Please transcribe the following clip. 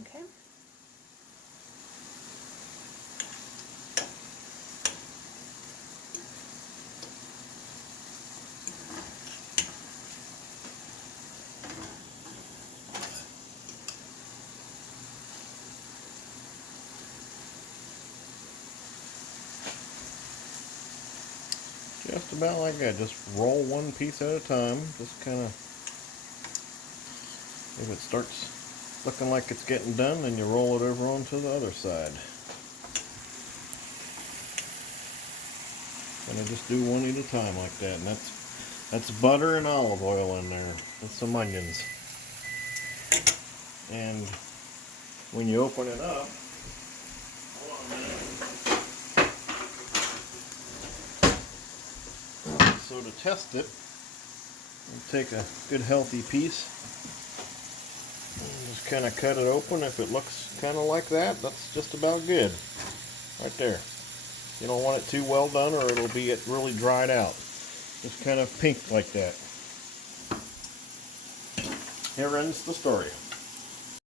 Okay. Just about like that. Just roll one piece at a time. Just kind of, if it starts looking like it's getting done, then you roll it over onto the other side. And I just do one at a time like that. And that's butter and olive oil in there. With some onions. And when you open it up, hold on a minute. So to test it, you take a good healthy piece and just kind of cut it open. If it looks kind of like that, that's just about good. Right there. You don't want it too well done or it'll be really dried out. Just kind of pink like that. Here ends the story.